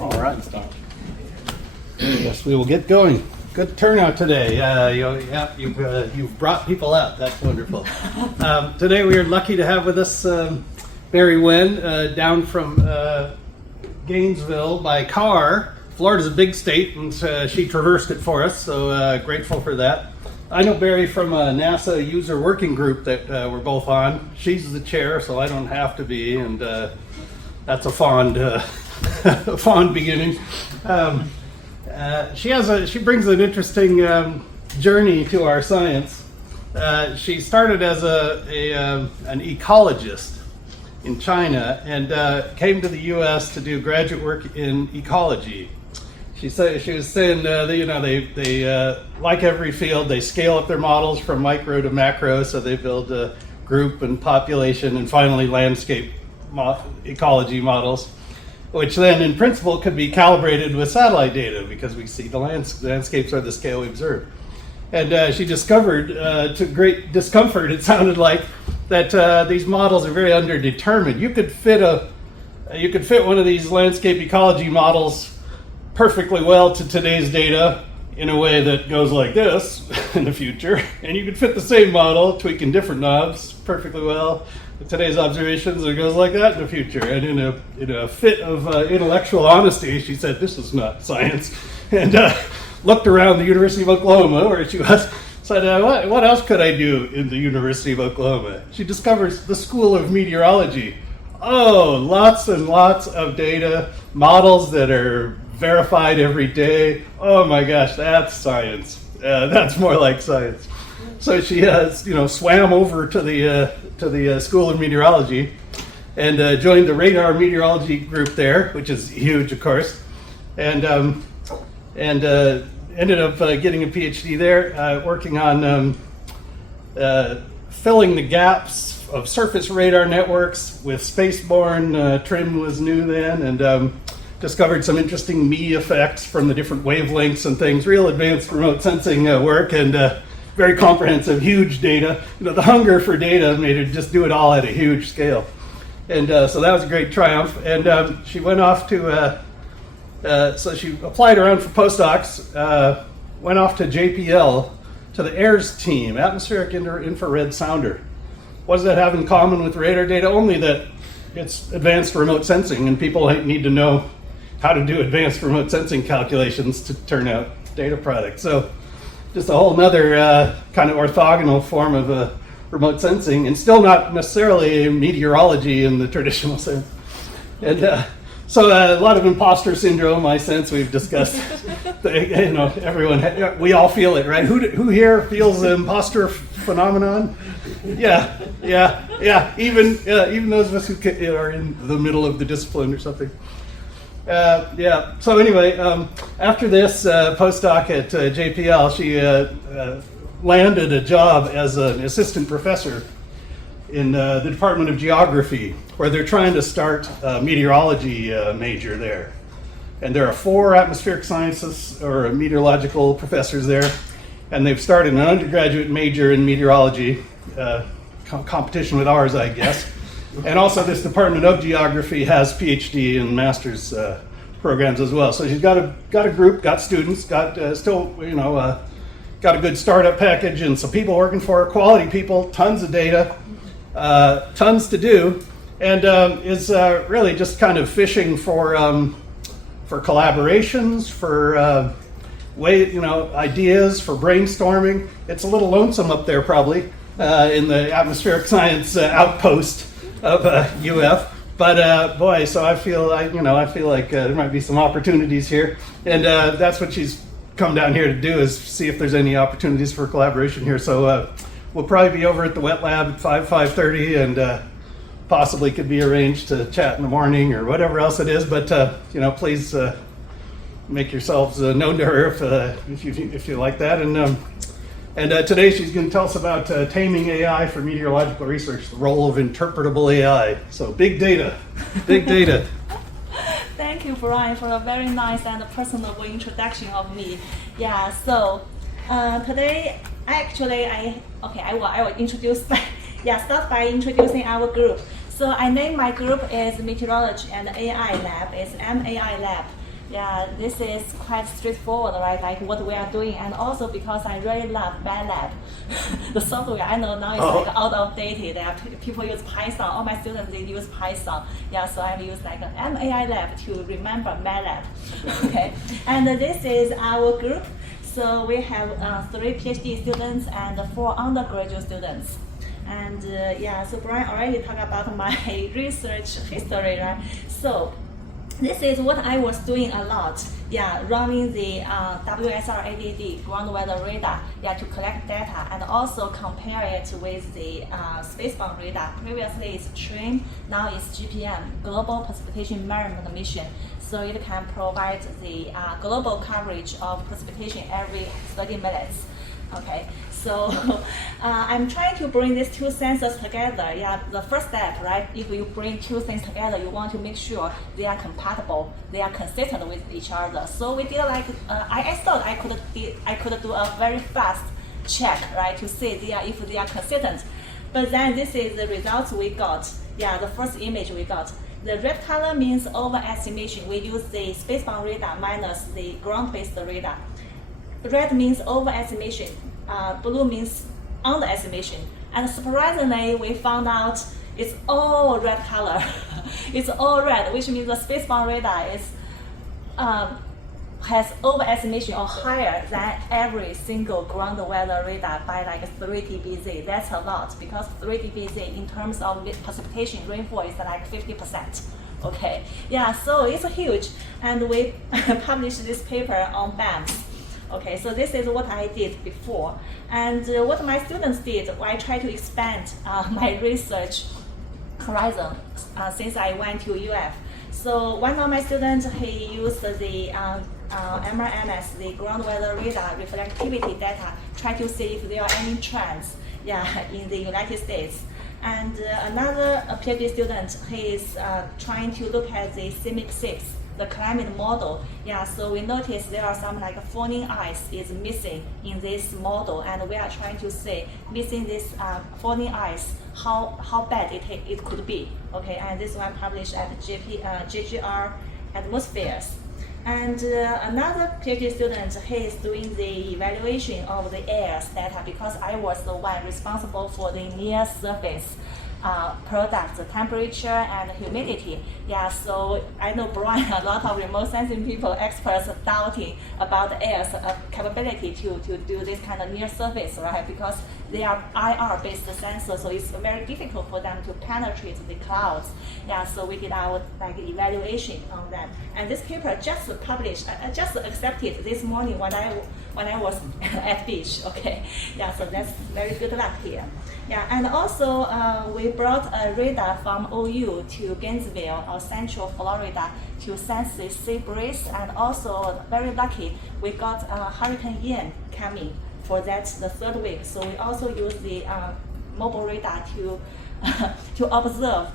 All right. Yes, we will get going. Good turnout today. You've brought people out. That's wonderful. Today we are lucky to have with us Mary Nguyen down from Gainesville by car. Florida's a big state, and she traversed it for us, so grateful for that. I know Barry from a NASA user working group that we're both on. She's the chair, so I don't have to be, and that's a fond beginning. She brings an interesting journey to our science. She started as an ecologist in China and came to the U.S. to do graduate work in ecology. She was saying they like every field, they scale up their models from micro to macro, so they build a group and population and finally landscape ecology models, which then in principle could be calibrated with satellite data because we see the landscapes are the scale we observe. And she discovered, to great discomfort, it sounded like, that these models are very underdetermined. You could fit one of these landscape ecology models perfectly well to today's data in a way that goes like this in the future, and you could fit the same model, tweaking different knobs, perfectly well with today's observations, and it goes like that in the future. And in a fit of intellectual honesty, she said, "This is not science," and looked around the University of Oklahoma, where she was, said, what else could I do in the University of Oklahoma? She discovers the School of Meteorology. Oh, lots and lots of data, models that are verified every day. Oh my gosh, that's science. That's more like science. So she swam over to the School of Meteorology and joined the radar meteorology group there, which is huge, of course, and ended up getting a PhD there, working on filling the gaps of surface radar networks with spaceborne. TRIM was new then, and discovered some interesting me effects from the different wavelengths and things. Real advanced remote sensing work, and very comprehensive, huge data. The hunger for data made her just do it all at a huge scale. And so that was a great triumph. And she went off to, so she applied around for postdocs, went off to JPL, to the AIRS team, Atmospheric Infrared Sounder. What does that have in common with radar data? Only that it's advanced remote sensing, and people need to know how to do advanced remote sensing calculations to turn out data products. So just a whole nother kind of orthogonal form of remote sensing, and still not necessarily meteorology in the traditional sense. And so a lot of imposter syndrome, I sense we've discussed. Everyone, we all feel it, right? Who here feels the imposter phenomenon? Yeah. Even those of us who are in the middle of the discipline or something. So anyway, after this postdoc at JPL, she landed a job as an assistant professor in the Department of Geography, where they're trying to start a meteorology major there. And there are 4 atmospheric sciences or meteorological professors there, and they've started an undergraduate major in meteorology, competition with ours, I guess. And also this Department of Geography has PhD and master's programs as well. So she's got a group, got students, got got a good startup package, and some people working for her, quality people, tons of data, tons to do, and is really just kind of fishing for collaborations, for ideas, for brainstorming. It's a little lonesome up there probably in the atmospheric science outpost of UF, but boy, so I feel like there might be some opportunities here, and that's what she's come down here to do, is see if there's any opportunities for collaboration here. So we'll probably be over at the wet lab at 5:30, and possibly could be arranged to chat in the morning or whatever else it is. But please make yourselves known to her if you like that. And today she's going to tell us about taming AI for meteorological research, the role of interpretable AI. So big data, big data. Thank you, Brian, for a very nice and personal introduction of me. Yeah, so today I will introduce start by introducing our group. So I named my group as Meteorology and AI Lab. It's MAI Lab. Yeah, this is quite straightforward, right? Like what we are doing, and also because I really love MATLAB. The software I know now is like out of dated. People use Python. All my students they use Python. Yeah, so I use like a MAI Lab to remember MATLAB. Okay, and this is our group. So we have 3 PhD students and 4 undergraduate students. And yeah, so Brian already talked about my research history, right? So this is what I was doing a lot. Yeah, running the WSR ADD ground weather radar, yeah, to collect data and also compare it with the spacebound radar. Previously it's TRAIN, now it's GPM, Global Precipitation Measurement Mission. So it can provide the global coverage of precipitation every 30 minutes. Okay, so I'm trying to bring these 2 sensors together. Yeah, the first step, right? If you bring 2 things together, you want to make sure they are compatible, they are consistent with each other. So we did like I thought I could do a very fast check, right, to see if they are consistent. But then this is the results we got. Yeah, the first image we got. The red color means overestimation. We use the spacebound radar minus the ground-based radar. Red means overestimation, blue means underestimation. And surprisingly, we found out it's all red color. It's all red, which means the spacebound radar is has overestimation or higher than every single ground weather radar by like 3 dBz. That's a lot because 3 dBz in terms of precipitation rainfall is like 50%. Okay, yeah, so it's huge. And we published this paper on BAMS. Okay, so this is what I did before. And what my students did, I tried to expand my research horizon since I went to UF. So one of my students, he used the MRMS, the ground weather radar reflectivity data, try to see if there are any trends, yeah, in the United States. And another PhD student, he is trying to look at the CIMIC 6, the climate model. Yeah, so we noticed there are some like falling ice is missing in this model, and we are trying to see missing this falling ice, how bad it could be. Okay, and this one published at JGR Atmospheres. And another PhD student, he is doing the evaluation of the air's data because I was the one responsible for the near surface products, the temperature and humidity. Yeah, so I know Brian, a lot of remote sensing people, experts doubting about the air's capability to do this kind of near surface, right? Because they are IR-based sensors, so it's very difficult for them to penetrate the clouds. Yeah, so we did our like evaluation on that. And this paper just published, I just accepted this morning when I was at beach. Okay, yeah, so that's very good luck here. Yeah, and also we brought a radar from OU to Gainesville or Central Florida to sense the sea breeze, and also very lucky we got Hurricane Ian coming for that the 3rd week. So we also use the mobile radar to observe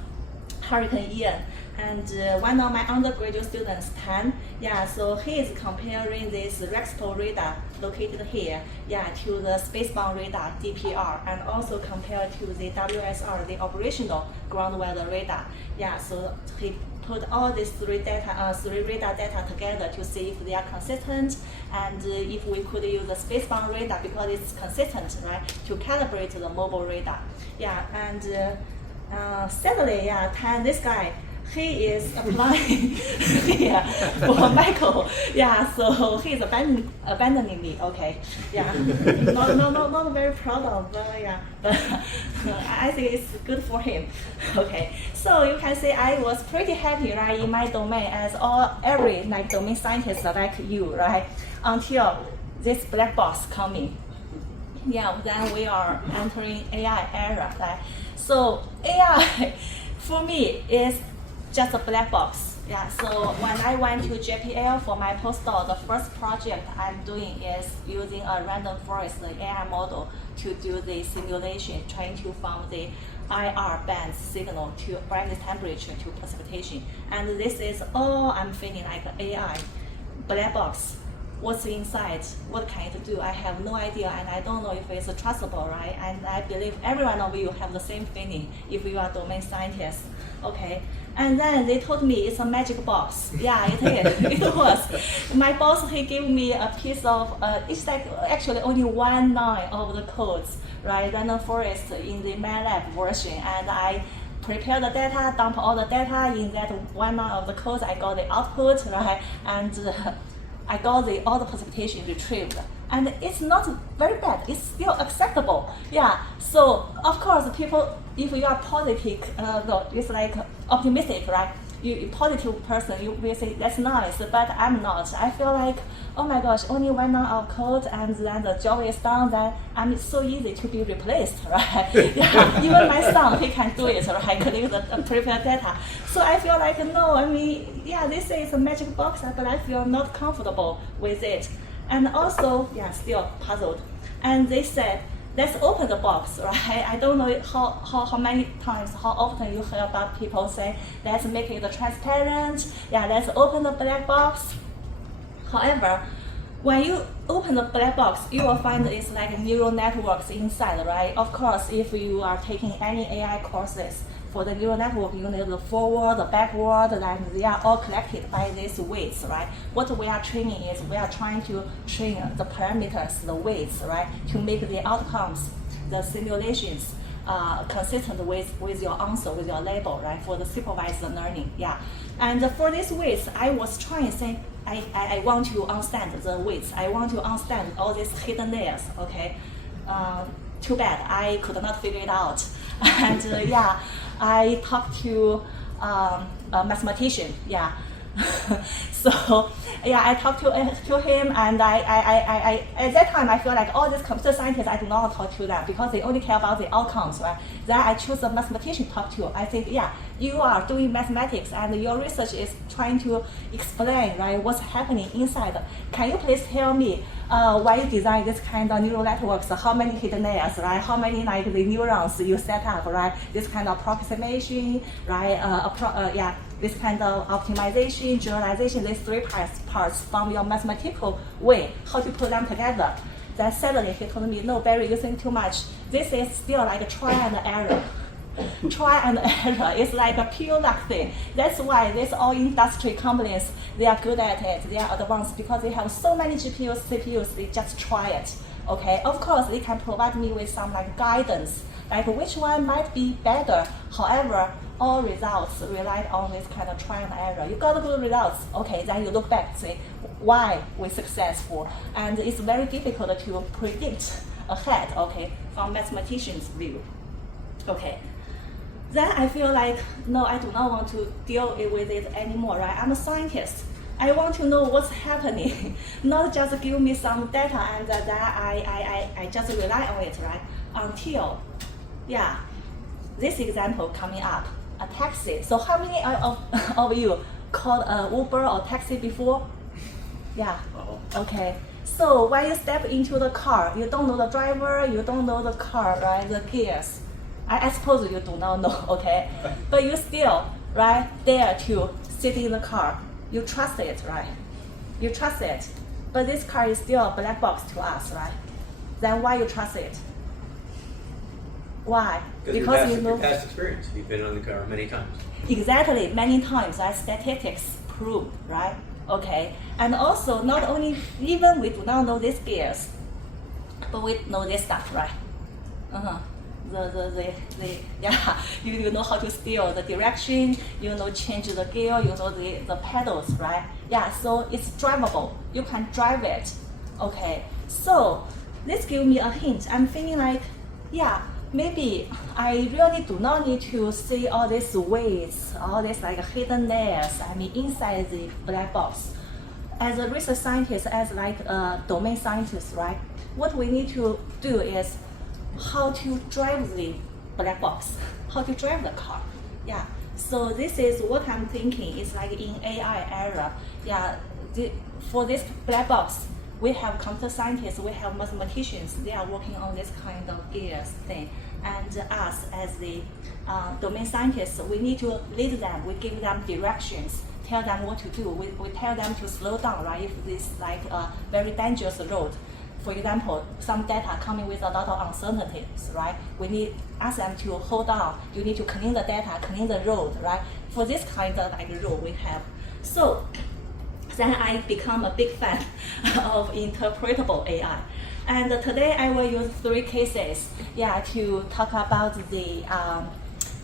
Hurricane Ian. And one of my undergraduate students, Tan, yeah, so he is comparing this Rexpo radar located here, yeah, to the spacebound radar DPR, and also compared to the WSR, the operational ground weather radar. Yeah, so he put all these three radar data together to see if they are consistent, and if we could use the spacebound radar because it's consistent, right, to calibrate the mobile radar. Yeah, and sadly, yeah, Tan, this guy, he is applying here for Michael. Yeah, so he is abandoning me. Okay, yeah, not very proud of, but yeah, but I think it's good for him. Okay, so you can say I was pretty happy, right, in my domain as every like domain scientist like you, right, until this black box coming. Yeah, then we are entering AI era, right? So AI for me is just a black box. Yeah, so when I went to JPL for my postdoc, the first project I'm doing is using a random forest, the AI model, to do the simulation, trying to find the IR band signal to brightness temperature to precipitation. And this is all I'm feeling like AI, black box. what's inside, what can it do? I have no idea, and I don't know if it's trustable, right? And I believe every one of you have the same feeling if you are domain scientists, okay? And then they told me it's a magic box. Yeah, it is. It was. My boss, he gave me a piece of, it's like actually only 1 line of the codes, right? Random forest in the MATLAB version, and I prepare the data, dump all the data in that 1 line of the code. I got the output, right? And I got all the precipitation retrieved. And it's not very bad, it's still acceptable. Yeah, so of course people, if you are positive, it's like optimistic, right? You positive person, you will say that's nice, but I'm not. I feel like, oh my gosh, only 1 line of code and then the job is done, then I'm so easy to be replaced, right? Yeah, even my son, he can do it, right? Collect the prepared data. So I feel like, no, I mean, yeah, this is a magic box, but I feel not comfortable with it. And also, yeah, still puzzled. And they said, let's open the box, right? I don't know how many times, how often you hear about people say, let's make it transparent, yeah, let's open the black box. However, when you open the black box, you will find it's like neural networks inside, right? Of course, if you are taking any AI courses, for the neural network, you need the forward, the backward, and they are all collected by these weights, right? What we are training is we are trying to train the parameters, the weights, right? To make the outcomes, the simulations, consistent with your answer, with your label, right? For the supervised learning, yeah. And for these weights, I was trying to say, I want to understand the weights. I want to understand all these hidden layers, okay? Too bad, I could not figure it out. And yeah, I talked to a mathematician, yeah. So yeah, I talked to him, and I at that time I feel like all these computer scientists, I do not talk to them because they only care about the outcomes, right? Then I choose a mathematician to talk to. I think, yeah, you are doing mathematics and your research is trying to explain, right, what's happening inside. Can you please tell me why you design this kind of neural networks? How many hidden layers, right? How many like the neurons you set up, right? This kind of approximation, right? Yeah. This kind of optimization, generalization, these 3 parts from your mathematical way, how to put them together. Then suddenly he told me, no, Barry, you think too much. This is still like a try and error. Try and error. It's like a pure luck thing. That's why these all industry companies, they are good at it. They are advanced because they have so many GPUs, CPUs, they just try it. Okay, of course, they can provide me with some like guidance, like which one might be better. However, all results relied on this kind of try and error. You got good results, okay, then you look back, say, why we're successful? And it's very difficult to predict ahead, okay, from mathematician's view. Okay, then I feel like, no, I do not want to deal with it anymore, right? I'm a scientist. I want to know what's happening, not just give me some data and then I just rely on it, right? Until, yeah, this example coming up, a taxi. So how many of you called Uber or taxi before? Yeah, okay. So when you step into the car, you don't know the driver, you don't know the car, right? The gears. I suppose you do not know, okay? But you still, right, dare to sit in the car. You trust it, right? You trust it. But this car is still a black box to us, right? Then why you trust it? Why? Because you know your past experience. You've been on the car many times. Exactly, many times, as statistics prove, right? Okay. And also, not only, even we do not know these gears, but we know this stuff, right? Yeah, you know how to steer the direction, you know change the gear, you know the pedals, right? Yeah, so it's drivable. You can drive it. Okay, so this gives me a hint. I'm feeling like, yeah, maybe I really do not need to see all these weights, all these like hidden layers, I mean inside the black box. As a research scientist, as like a domain scientist, right? What we need to do is how to drive the black box, how to drive the car. Yeah, so this is what I'm thinking. It's like in AI era. Yeah, for this black box, we have computer scientists, we have mathematicians, they are working on this kind of gears thing. And us as the domain scientists, we need to lead them, we give them directions, tell them what to do. We tell them to slow down, right? If this like a very dangerous road, for example, some data coming with a lot of uncertainties, right? We need ask them to hold on. You need to clean the data, clean the road, right? For this kind of like rule we have. So then I become a big fan of interpretable AI. And today I will use 3 cases, to talk about the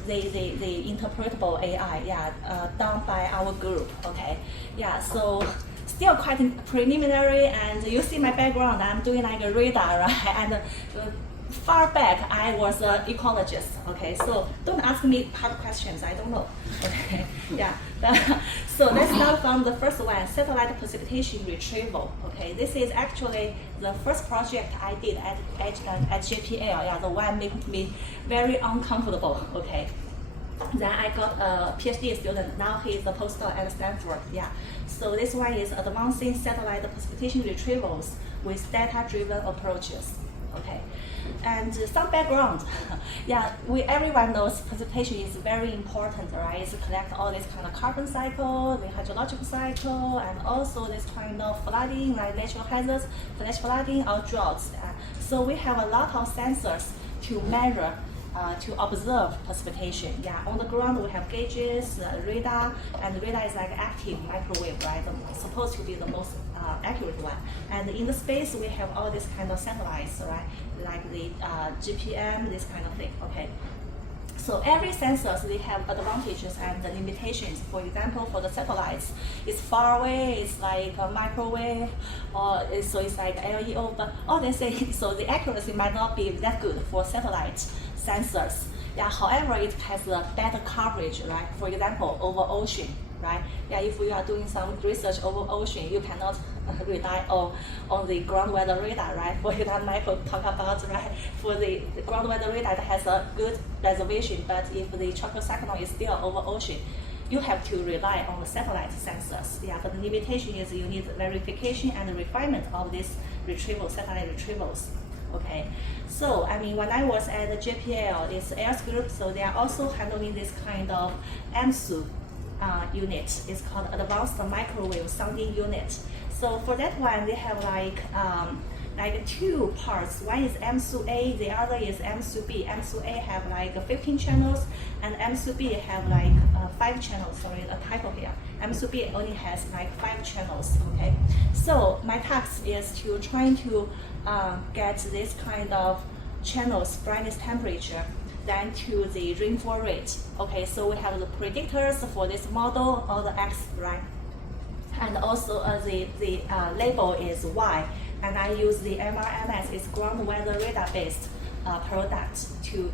interpretable AI, done by our group. Okay, so still quite preliminary, and you see my background. I'm doing like a radar, right? And far back I was an ecologist. Okay, so don't ask me hard questions. I don't know. Okay, so let's start from the first one: satellite precipitation retrieval. Okay, this is actually the first project I did at JPL. The one made me very uncomfortable. Okay. Then I got a PhD student. Now he is a postdoc at Stanford. So this one is advancing satellite precipitation retrievals with data-driven approaches. Okay, and some background. Everyone knows precipitation is very important, right? It's collect all this kind of carbon cycle, the hydrological cycle, and also this kind of flooding, like natural hazards, flash flooding or droughts. So we have a lot of sensors to measure. To observe precipitation. On the ground we have gauges, radar, and radar is like active microwave, right? Supposed to be the most accurate one. And in the space we have all these kind of satellites, right? Like the GPM, this kind of thing. Okay. So every sensor, they have advantages and limitations. For example, for the satellites, it's far away, it's like a microwave, so it's like LEO, but all these things, so the accuracy might not be that good for satellite sensors. However, it has a better coverage, right? For example, over ocean, right? If we are doing some research over ocean, you cannot rely on the ground weather radar, right? For example, Michael talk about, right? For the ground weather radar, it has a good reservation, but if the tropical cyclone is still over ocean, you have to rely on the satellite sensors. But the limitation is you need verification and refinement of these satellite retrievals. Okay, so when I was at the JPL, it's AIRS group, so they are also handling this kind of AMSU unit. It's called Advanced Microwave Sounding Unit. So for that one, they have like 2 parts. One is AMSU A, the other is AMSU B. AMSU A have like 15 channels, and AMSU B have like 5 channels. Sorry, a typo here. AMSU B only has like 5 channels. Okay, so my task is to trying to get this kind of channels brightness temperature, then to the rainfall rate. Okay, so we have the predictors for this model, all the X, right? And also the label is Y, and I use the MRMS, it's ground weather radar based product to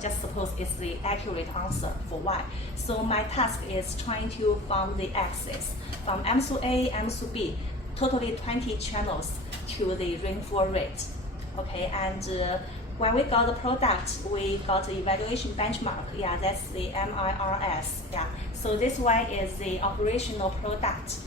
just suppose it's the accurate answer for Y. So my task is trying to find the axis from AMSU A, AMSU B, totally 20 channels to the rainfall rate. Okay, and when we got the product, we got the evaluation benchmark. That's the MIRS. So this one is the operational product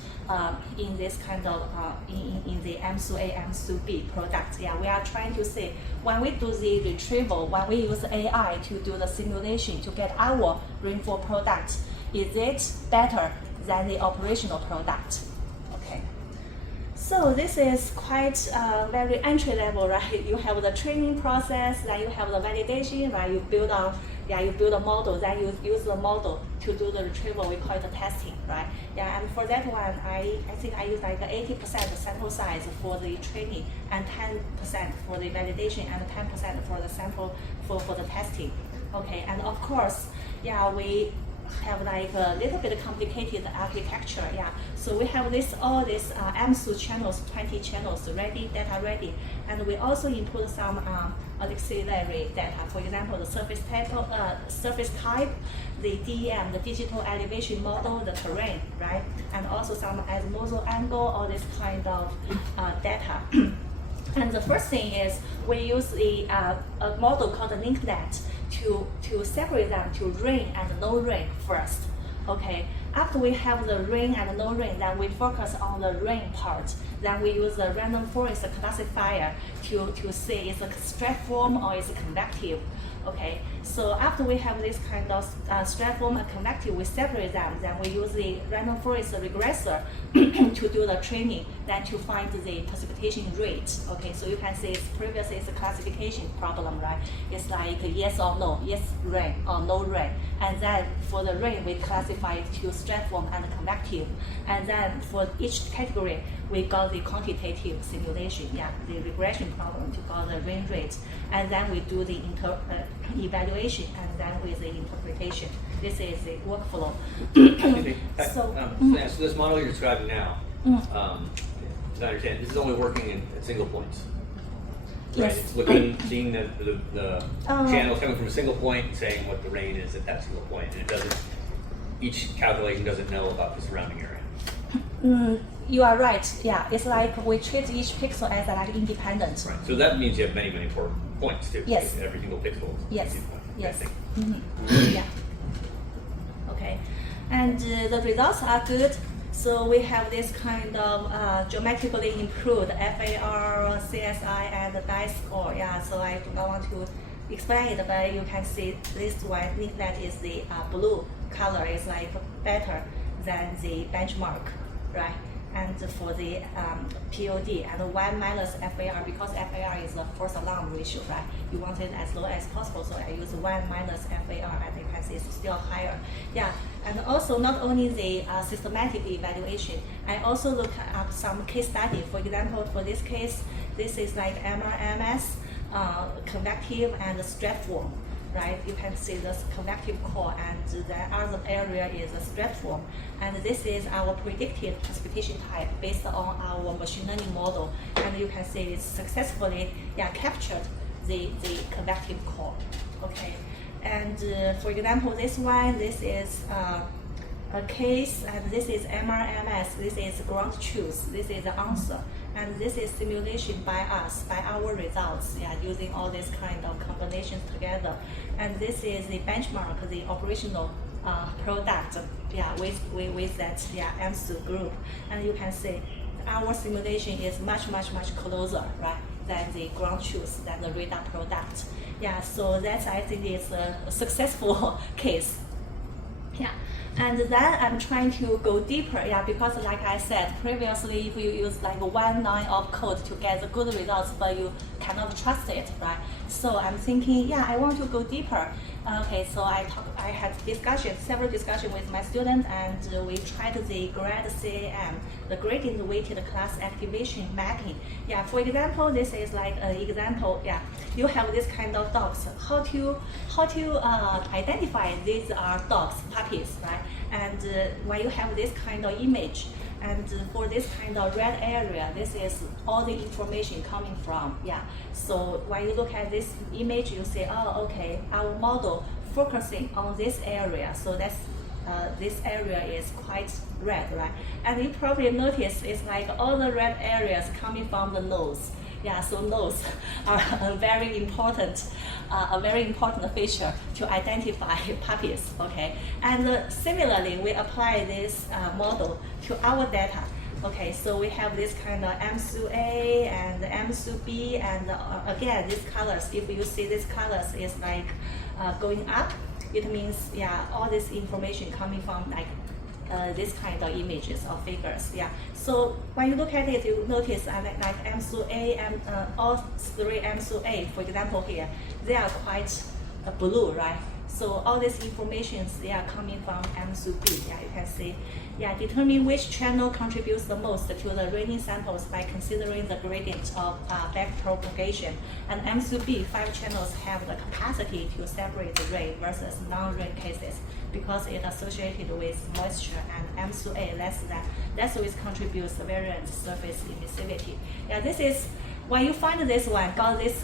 in this kind of in the AMSU A, AMSU B product. We are trying to see when we do the retrieval, when we use AI to do the simulation to get our rainfall product, is it better than the operational product? Okay. So this is quite very entry level, right? You have the training process, then you have the validation, right? You build a model, then you use the model to do the retrieval. We call it the testing, right? And for that one, I think I use like 80% sample size for the training, and 10% for the validation, and 10% for the sample for the testing. Okay, and of course, we have like a little bit complicated architecture. So we have all these AMSU channels, 20 channels ready, data ready, and we also input some auxiliary data. For example, the surface type, the DEM, the digital elevation model, the terrain, right, and also some azimuthal angle, all this kind of data. And the first thing is we use a model called the LinkNet to separate them to rain and no rain first. Okay, After we have the rain and no rain, then we focus on the rain part. Then we use the random forest classifier to see is it stratiform or is it convective. Okay, so after we have this kind of stratiform and convective, we separate them. Then we use the random forest regressor to do the training, then to find the precipitation rate. Okay, so you can see previously it's a classification problem, right? It's like yes or no, yes rain or no rain. And then for the rain, we classify it to stratiform and convective. And then for each category, we got the quantitative simulation, the regression problem to got the rain rate. And then we do the evaluation and then with the interpretation. This is the workflow. So this model you're describing now, as I understand, this is only working at single points. Right? Yes. It's looking, seeing the channels coming from a single point and saying what the rain is at that single point. And it doesn't, each calculation doesn't know about the surrounding area. You are right. Yeah, it's like we treat each pixel as like independent. Right. So that means you have many, many points too. Yes. Every single pixel. Yes. Yes. Okay. Yeah. Okay. And the results are good. So we have this kind of geometrically improved FAR, CSI, and the DICE score. Yeah. So I do not want to explain it, but you can see this one. I think that is the blue color is like better than the benchmark, right? And for the POD and 1 minus FAR, because FAR is the false alarm ratio, right? You want it as low as possible, so I use 1 minus FAR, and you can see it's still higher. Yeah, and also not only the systematic evaluation, I also look up some case study. For example, for this case, this is like MRMS, convective and stratiform. Right, you can see this convective core, and the other area is a stratiform. And this is our predicted precipitation type based on our machine learning model. And you can see it's successfully captured the convective core. Okay, and for example, this one, this is a case, and this is MRMS, this is ground truth, this is the answer. And this is simulation by us, by our results, using all these kind of combinations together. And this is the benchmark, the operational product, with that MSU group. And you can see our simulation is much closer, right, than the ground truth, than the radar product. Yeah, so that's, I think, is a successful case. Yeah. And then I'm trying to go deeper, because like I said previously, if you use like 1 line of code to get the good results, but you cannot trust it, right? So I'm thinking, I want to go deeper. Okay, so I had several discussions with my students, and we tried the GRAD CAM, the gradient weighted class activation mapping. Yeah, for example, this is like an example. Yeah, you have this kind of dogs. How to identify these are dogs, puppies, right? And when you have this kind of image, and for this kind of red area, this is all the information coming from. Yeah. So when you look at this image, you say, oh, okay, our model focusing on this area. So that's this area is quite red, right? And you probably notice it's like all the red areas coming from the nose. Yeah, so nose are a very important feature to identify puppies. Okay, and similarly, we apply this model to our data. Okay, so we have this kind of MSU-A and MSU-B, and again, these colors. If you see these colors is like going up, it means all this information coming from like this kind of images or figures. Yeah. So when you look at it, you notice like MSU-A and all 3 MSU-A, for example, here they are quite blue, right? So all these informations, they are coming from MSU-B. Yeah, you can see. Yeah, determine which channel contributes the most to the raining samples by considering the gradient of back propagation. And MSU-B, 5 channels have the capacity to separate the rain versus non-rain cases because it associated with moisture, and MSU-A less than. That's what contributes the variant surface emissivity. Yeah, this is when you find this one, got this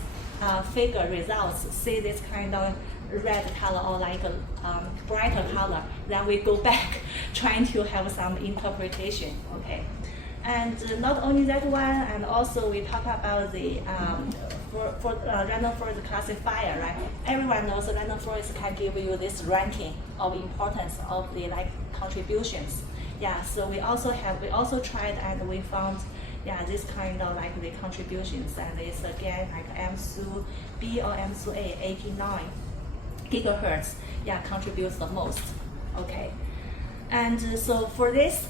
figure results, see this kind of red color or like a brighter color, then we go back trying to have some interpretation. Okay, And not only that one, and also we talk about the for random forest classifier, right? Everyone knows random forest can give you this ranking of importance of the contributions. Yeah, so we also tried and we found this kind of the contributions, and it's again M2 B or M2A 89 gigahertz contributes the most. Okay. And so for this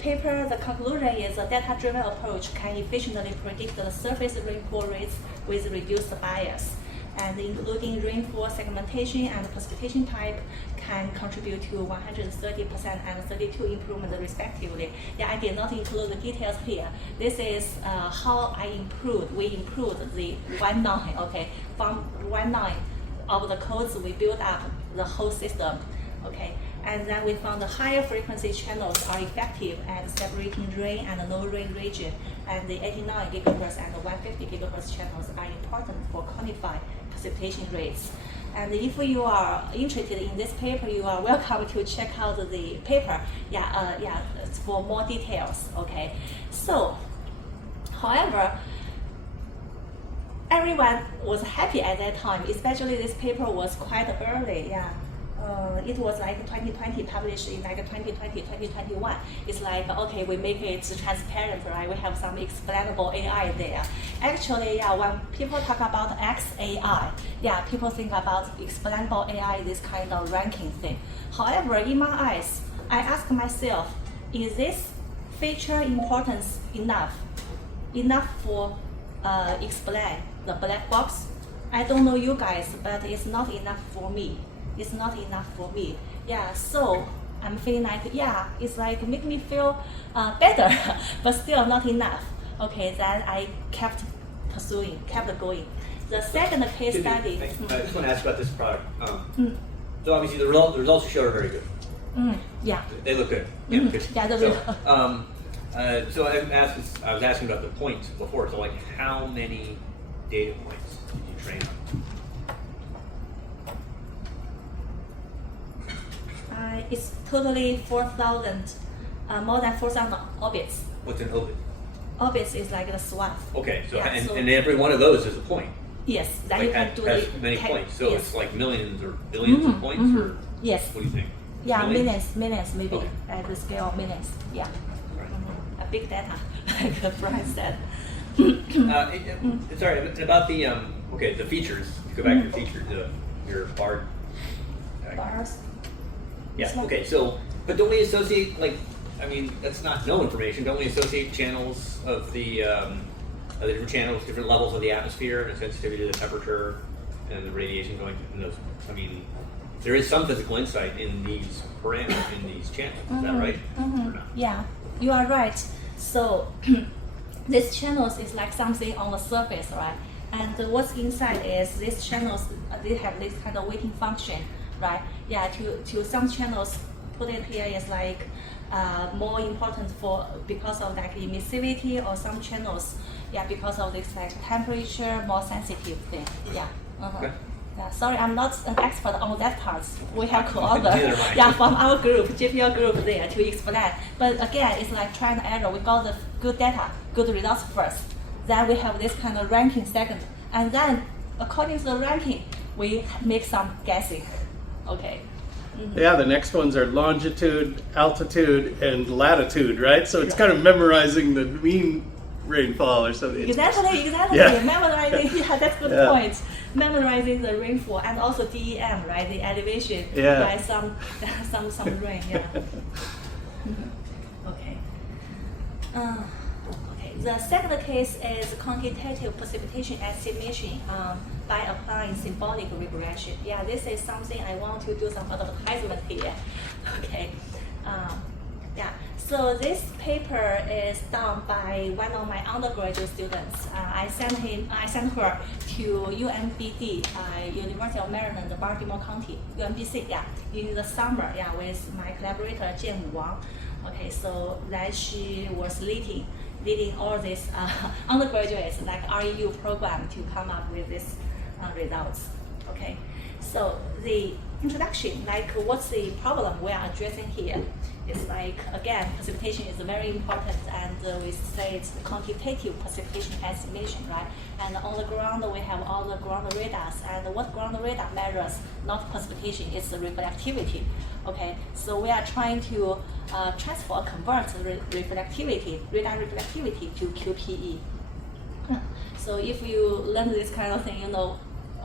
paper, the conclusion is a data-driven approach can efficiently predict the surface rainfall rates with reduced bias, and including rainfall segmentation and precipitation type can contribute to 130% and 32% improvement respectively. Yeah, I did not include the details here. This is how we improved the 1.9, okay, from 1.9 of the codes we built up the whole system, okay. And then we found the higher frequency channels are effective at separating rain and no rain region, and the 89 gigahertz and the 150 gigahertz channels are important for quantify precipitation rates. And if you are interested in this paper, you are welcome to check out the paper. For more details. Okay. So, however, everyone was happy at that time. Especially this paper was quite early. Yeah. It was 2020, published in 2020, 2021. It's okay, we make it transparent, right? We have some explainable AI there. Actually, when people talk about XAI, people think about explainable AI, this kind of ranking thing. However, in my eyes, I ask myself, is this feature importance enough for explain the black box? I don't know you guys, but it's not enough for me. It's not enough for me. Yeah, so I'm feeling it's make me feel better, but still not enough. Okay, then I kept going. The second case study. I just want to ask about this product. So obviously the results you showed are very good. Yeah. They look good. Yeah, good. Yeah, so I was asking about the points before. So how many data points did you train on? It's totally 4,000, more than 4,000 orbits. What's an orbit? Orbits is like the swath. Okay, so and every one of those is a point. Yes, then you can do has many points. So it's like millions or billions of points, or yes. What do you think? Yeah, millions maybe Okay. at the scale of millions. Yeah, Right. A big data, like Brian said. Sorry, about the the features. Go back to the features. Your BARD. Bars. Yeah. Okay. So, but don't we associate that's not no information. Don't we associate channels of the different channels, different levels of the atmosphere, and sensitivity to the temperature and the radiation going in those? I mean, there is some physical insight in these parameters in these channels. Is that right? Or not? Yeah, you are right. So these channels is like something on the surface, right? And what's inside is these channels. They have this kind of weighting function, right? Yeah, to some channels, put it here is more important because of emissivity, or some channels, because of this temperature, more sensitive thing. Yeah. Okay. Yeah, sorry, I'm not an expert on that part. We have co-author Neither from our group, GPL group there to explain. But again, it's like trial and error. We got the good data, good results first. Then we have this kind of ranking second. And then according to the ranking, we make some guessing. Okay. Mm-hmm. Yeah, the next ones are longitude, altitude, and latitude, right? So it's kind of memorizing the mean rainfall or something. Exactly. Yeah. Memorizing, that's good point. Memorizing the rainfall and also DEM, right? The elevation. Yeah. Some rain. Yeah. Okay. Okay. The second case is quantitative precipitation estimation by applying symbolic regression. Yeah, this is something I want to do some advertisement here. Okay. Yeah. So this paper is done by one of my undergraduate students. I sent her to UMBD, University of Maryland, Baltimore County, UMBC, in the summer, with my collaborator Jian Wang. Okay, so that she was leading all these undergraduates, like REU program, to come up with these results. Okay, so the introduction, like what's the problem we are addressing here? It's like, again, precipitation is very important, and we say it's quantitative precipitation estimation, right? And on the ground, we have all the ground radars, and what ground radar measures, not precipitation, it's the reflectivity, okay? So we are trying to convert reflectivity, radar reflectivity to QPE. So if you learn this kind of thing, you know,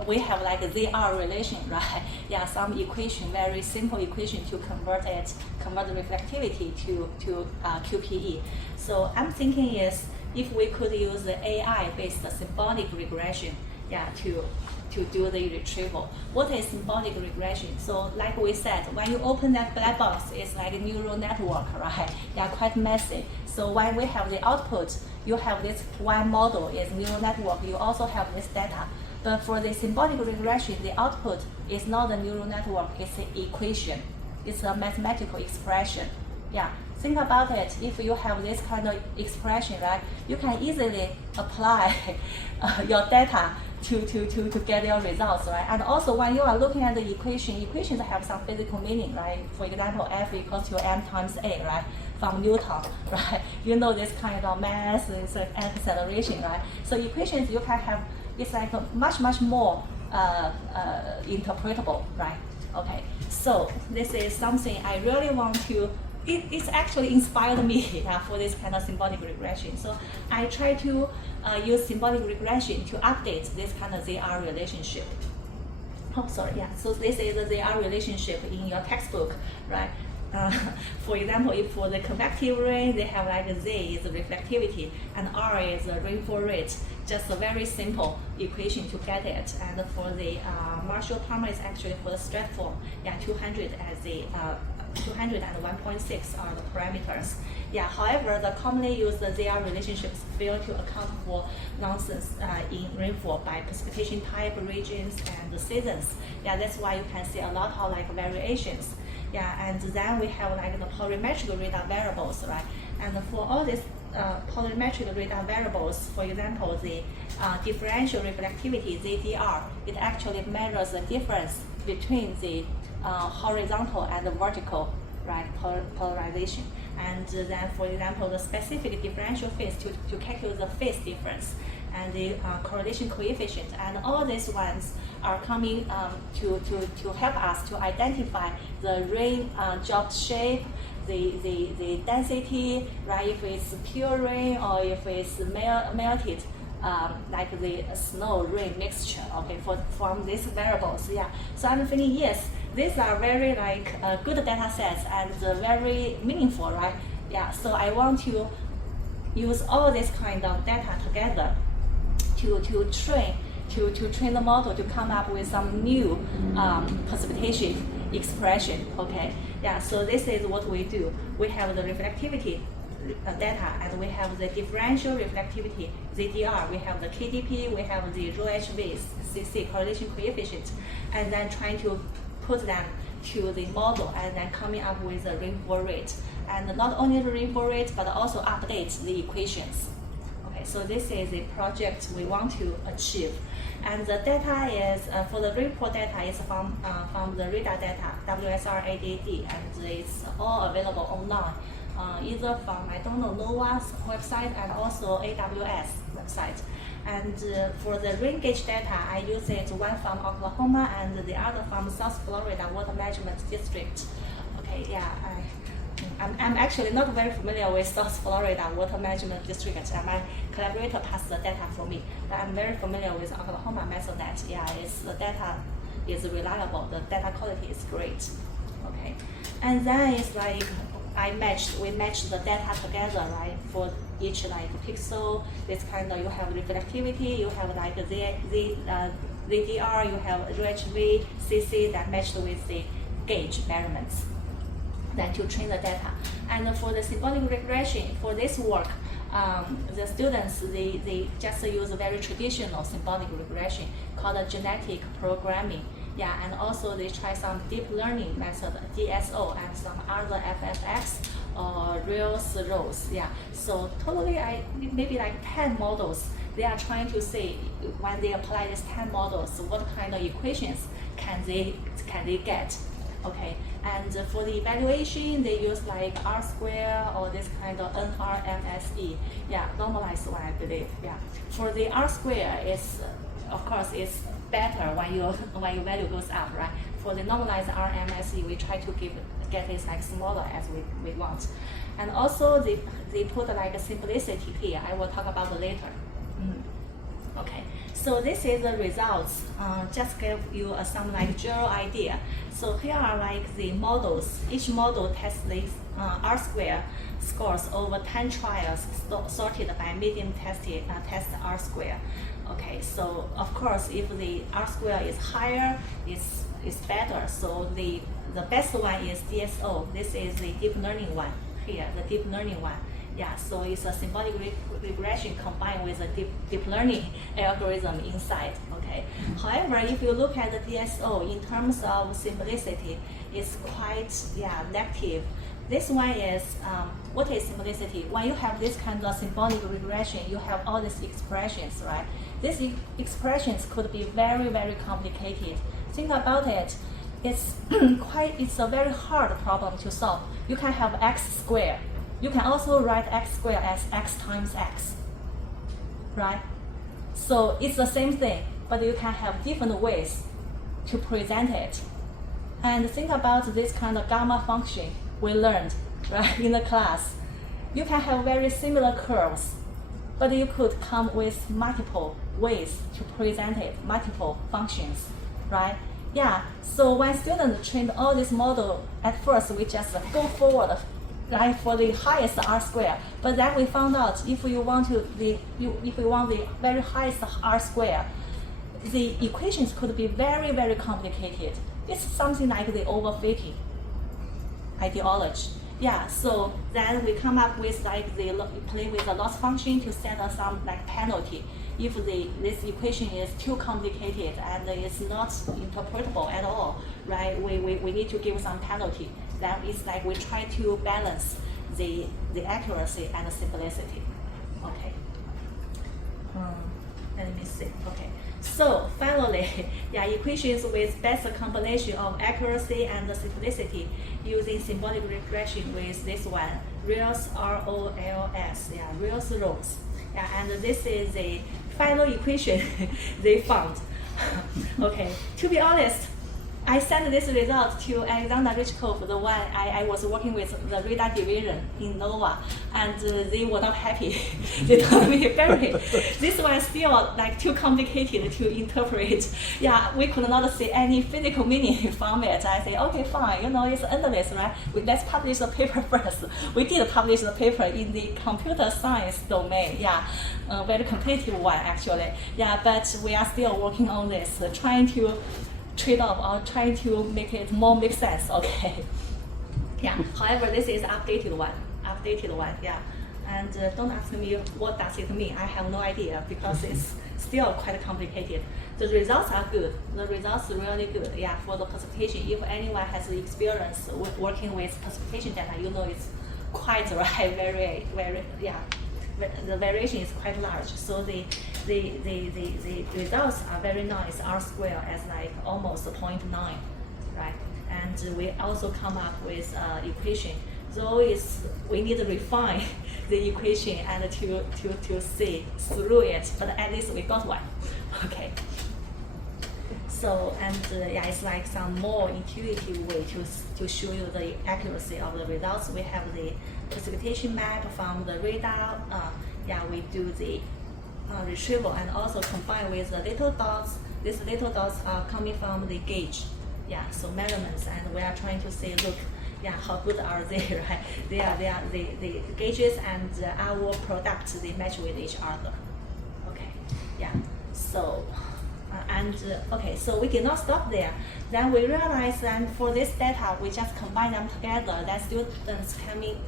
we have like a ZR relation, right? Yeah, some equation, very simple equation to convert the reflectivity to QPE. So I'm thinking is if we could use the AI-based symbolic regression, yeah, to do the retrieval. What is symbolic regression? So like we said, when you open that black box, it's like a neural network, right? They are quite messy. So when we have the output, you have this one model is neural network, you also have this data. But for the symbolic regression, the output is not a neural network, it's an equation. It's a mathematical expression. Yeah, think about it. If you have this kind of expression, right, you can easily apply your data to get your results, right? And also when you are looking at the equations have some physical meaning, right? For example, F equals to m times a, right? From Newton, right? You know this kind of mass, it's like acceleration, right? So equations you can have, it's like much more interpretable, right? Okay, so this is something I really want to, it's actually inspired me for this kind of symbolic regression. So I try to use symbolic regression to update this kind of ZR relationship. Oh, sorry, yeah, so this is the ZR relationship in your textbook, right? For example, if for the convective rain, they have like Z is the reflectivity and R is the rainfall rate. Just a very simple equation to get it. And for the Marshall-Palmer is actually for the strat form. Yeah, 200 as the 200 and 1.6 are the parameters. Yeah, however, the commonly used ZR relationships fail to account for nonsense in rainfall by precipitation type, regions, and the seasons. Yeah, that's why you can see a lot of like variations. Yeah, and then we have like the polarimetric radar variables, right? And for all these polarimetric radar variables, for example, the differential reflectivity, ZDR, it actually measures the difference between the horizontal and the vertical, right, polarization. And then, for example, the specific differential phase to calculate the phase difference and the correlation coefficient, and all these ones are coming to help us to identify the rain drop shape, the density, right? If it's pure rain or if it's melted, like the snow rain mixture. Okay, from these variables, yeah. So I'm thinking yes, these are very like good data sets and very meaningful, right? Yeah. So I want to use all this kind of data together to train the model to come up with some new precipitation expression. Okay, yeah. So this is what we do. We have the reflectivity data, and we have the differential reflectivity ZDR. We have the KDP. We have the ρHV, CC correlation coefficient, and then trying to put them to the model and then coming up with the rainfall rate, and not only the rainfall rate but also update the equations. So this is a project we want to achieve, and the data is for the report data is from the radar data WSR ADD, and it's all available online, either from NOAA's website and also AWS website. And for the rain gauge data, I use it one from Oklahoma and the other from South Florida Water Management District. Okay, yeah. I'm actually not very familiar with South Florida Water Management District, and my collaborator passed the data for me. But I'm very familiar with Oklahoma Mesonet. Yeah, the data is reliable, the data quality is great. Okay, and then it's like we matched the data together, right? For each like pixel, this kind of you have reflectivity, you have like ZDR, you have ρHV, CC that matched with the gauge measurements. Then to train the data. And for the symbolic regression, for this work, the students, they just use a very traditional symbolic regression called genetic programming. Yeah, and also they try some deep learning method, DSO, and some other FFX or Reals rows. Yeah. So totally, maybe like 10 models. They are trying to see when they apply these 10 models, what kind of equations can they get? Okay. And for the evaluation, they use like R square or this kind of NRMSE. Yeah, normalized one, I believe. Yeah. For the R square, of course, it's better when your value goes up, right? For the normalized RMSE, we try to get it like smaller as we want. And also they put like a simplicity here. I will talk about it later. Okay, so this is the results. Just give you some like general idea. So here are like the models. Each model tests the R square scores over 10 trials sorted by median test R square. Okay, so of course if the R square is higher, it's better. So the best one is DSO. This is the deep learning one here, the deep learning one. Yeah, so it's a symbolic regression combined with a deep learning algorithm inside. Okay. However, if you look at the DSO in terms of simplicity, it's quite negative. This one is what is simplicity? When you have this kind of symbolic regression, you have all these expressions, right? These expressions could be very, very complicated. Think about it. It's a very hard problem to solve. You can have x squared. You can also write x squared as x times x, right? So it's the same thing, but you can have different ways to present it. And think about this kind of gamma function we learned, right, in the class. You can have very similar curves, but you could come with multiple ways to present it, multiple functions, right? Yeah, so when students trained all this model, at first we just go forward, right, for the highest R square. But then we found out if we want the very highest R square, the equations could be very, very complicated. It's something like the overfitting ideology. Yeah, so then we come up with like play with the loss function to set us some like penalty. If this equation is too complicated and it's not interpretable at all, right? We need to give some penalty. Then it's like we try to balance the accuracy and the simplicity. Okay. Let me see. Okay. So finally, equations with best combination of accuracy and simplicity using symbolic regression with this one, Reals ROLS, Reals rows. And this is the final equation they found. Okay, to be honest, I sent this result to Alexander Richkov, the one I was working with the radar division in NOVA, and they were not happy. They told me, Barry, this one is still like too complicated to interpret. Yeah, we could not see any physical meaning from it. I say, okay, fine, it's endless, right? Let's publish the paper first. We did publish the paper in the computer science domain. Yeah, very competitive one actually. Yeah, but we are still working on this, trying to trade off or trying to make it more make sense. Okay. Yeah. However, this is updated one. Yeah. And don't ask me what does it mean. I have no idea because it's still quite complicated. The results are good. The results are really good. Yeah. For the precipitation, if anyone has experience with working with precipitation data, it's quite right. Very, very. Yeah. The variation is quite large. So the results are very nice. R square as like almost 0.9, right? And we also come up with equation. Though we need to refine the equation and to see through it, but at least we got one. Okay. So and it's like some more intuitive way to show you the accuracy of the results. We have the precipitation map from the radar. We do the retrieval and also combine with the little dots. These little dots are coming from the gauge. Yeah, so measurements, and we are trying to say, look, how good are they, right? They are the gauges and our products, they match with each other. Okay, yeah. So. So we did not stop there. Then we realized that for this data, we just combine them together. Then students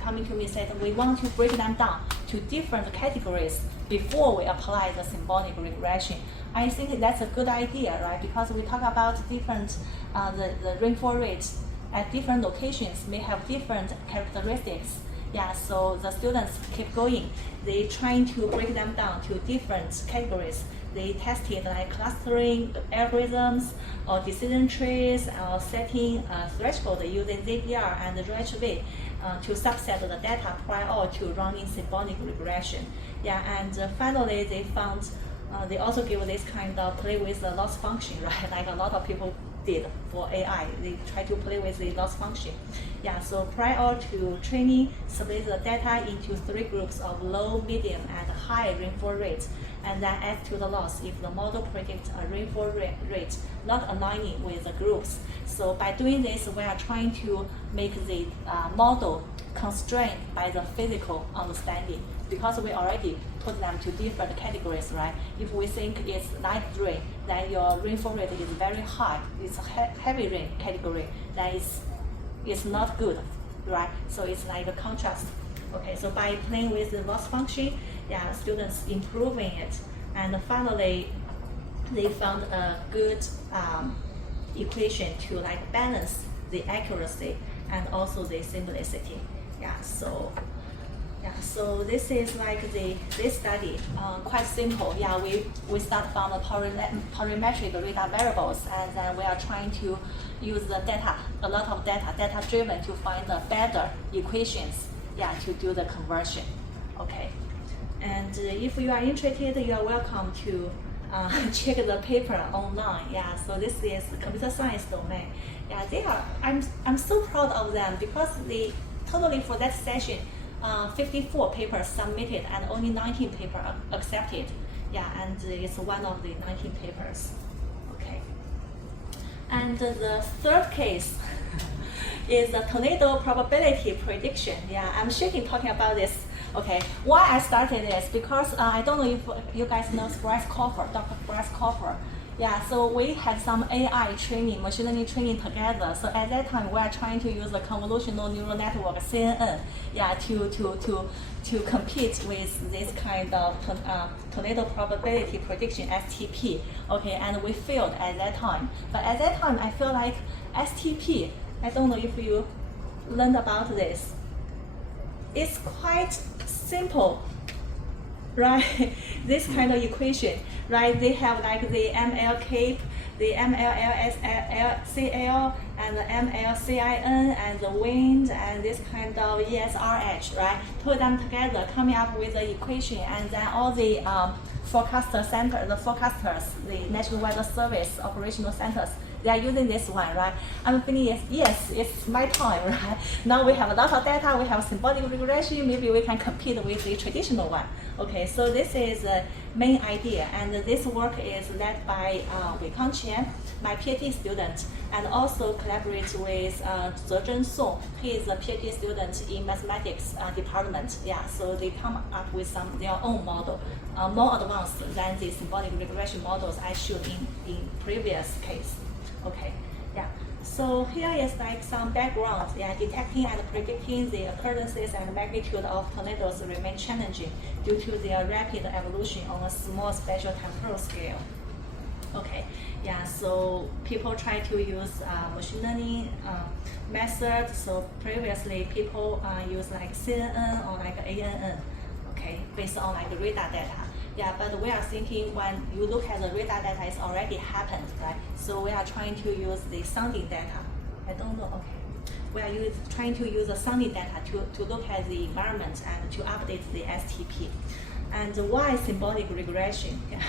coming to me said, we want to break them down to different categories before we apply the symbolic regression. I think that's a good idea, right? Because we talk about different, the rainfall rates at different locations may have different characteristics. Yeah, so the students keep going. They trying to break them down to different categories. They tested like clustering algorithms or decision trees or setting a threshold using ZPR and Ray to subset the data prior to running symbolic regression. Yeah, and finally they found they also give this kind of play with the loss function, right? Like a lot of people did for AI. They try to play with the loss function. Yeah, so prior to training, split the data into 3 groups of low, medium, and high rainfall rates, and then add to the loss if the model predicts a rainfall rate not aligning with the groups. So by doing this, we are trying to make the model constrained by the physical understanding, because we already put them to different categories, right? If we think it's light rain, then your rainfall rate is very high. It's a heavy rain category, then it's not good, right? So it's like a contrast. Okay, so by playing with the loss function, yeah, students improving it, and finally they found a good equation to like balance the accuracy and also the simplicity. Yeah, so this is like this study, quite simple. Yeah, we start from the parametric radar variables, and then we are trying to use the data, a lot of data driven to find the better equations, yeah, to do the conversion. Okay, and if you are interested, you are welcome to check the paper online. Yeah, so this is the computer science domain. Yeah, they are. I'm so proud of them because they totally for that session. 54 papers submitted and only 19 papers accepted. Yeah, and it's one of the 19 papers. Okay. And the third case is the tornado probability prediction. Yeah, I'm shaking talking about this. Okay, why I started this because I don't know if you guys know Bryce Crawford, Dr. Bryce Crawford. Yeah, so we had some AI training, machine learning training together. So at that time, we are trying to use the convolutional neural network (CNN), yeah, to compete with this kind of tornado probability prediction (STP). Okay, and we failed at that time. But at that time, I feel like STP. I don't know if you learned about this. It's quite simple. Right, this kind of equation, right? They have like the ML cape, the MLLSCL, and the MLCIN, and the wind, and this kind of ESRH, right? Put them together, coming up with the equation, and then all the forecasters, the National Weather Service operational centers, they are using this one, right? I'm thinking, yes, it's my time, right? Now we have a lot of data, we have symbolic regression, maybe we can compete with the traditional one. Okay, so this is the main idea, and this work is led by Wei Kang Qian, my PhD student, and also collaborate with Zhezhen Song. He is a PhD student in mathematics department. Yeah, so they come up with their own model, more advanced than the symbolic regression models I showed in previous case. Okay, yeah. So here is like some background. Yeah, detecting and predicting the occurrences and magnitude of tornadoes remain challenging due to their rapid evolution on a small spatial temporal scale. Okay, yeah. So people try to use machine learning method. So previously people use like CNN or like ANN. Okay, based on like radar data. Yeah, but we are thinking when you look at the radar data, it's already happened, right? So we are trying to use the sounding data. I don't know, okay. We are trying to use the sounding data to look at the environment and to update the STP. And why symbolic regression? Yeah,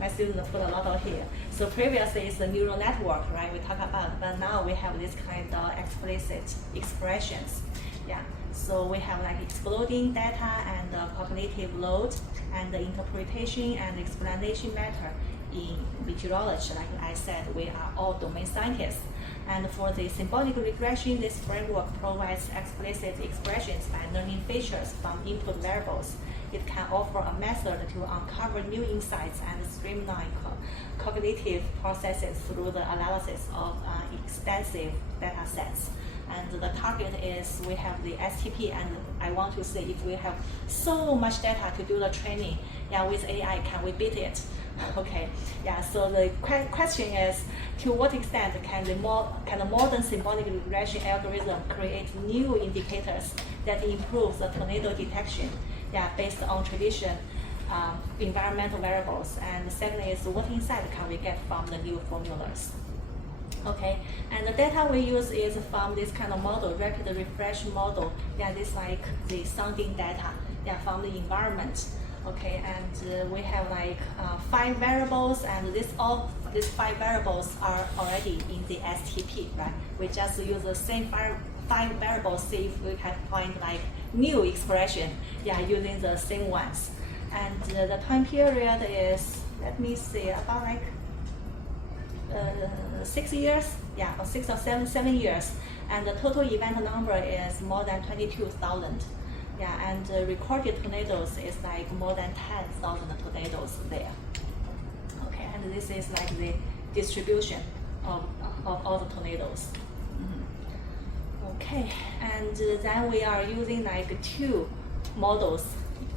my students put a lot of here. So previously it's the neural network, right? We talk about, but now we have this kind of explicit expressions. Yeah, so we have like exploding data and cognitive load and the interpretation and explanation matter in meteorology. Like I said, we are all domain scientists. And for the symbolic regression, this framework provides explicit expressions by learning features from input variables. It can offer a method to uncover new insights and streamline cognitive processes through the analysis of extensive data sets. And the target is we have the STP, and I want to say if we have so much data to do the training, yeah, with AI, can we beat it? Okay, yeah. So the question is, to what extent can the modern symbolic regression algorithm create new indicators that improve the tornado detection? Yeah, based on tradition, environmental variables, and secondly is what insight can we get from the new formulas? Okay, and the data we use is from this kind of model, rapid refresh model. Yeah, this like the sounding data. Yeah, from the environment. Okay, and we have like 5 variables, and these 5 variables are already in the STP, right? We just use the same 5 variables, see if we can find like new expression, yeah, using the same ones. And the time period is, let me see, about like 6 years, yeah, or 6 or 7 years, and the total event number is more than 22,000. Yeah, and recorded tornadoes is like more than 10,000 tornadoes there. Okay, and this is like the distribution of all the tornadoes. Okay, and then we are using like 2 models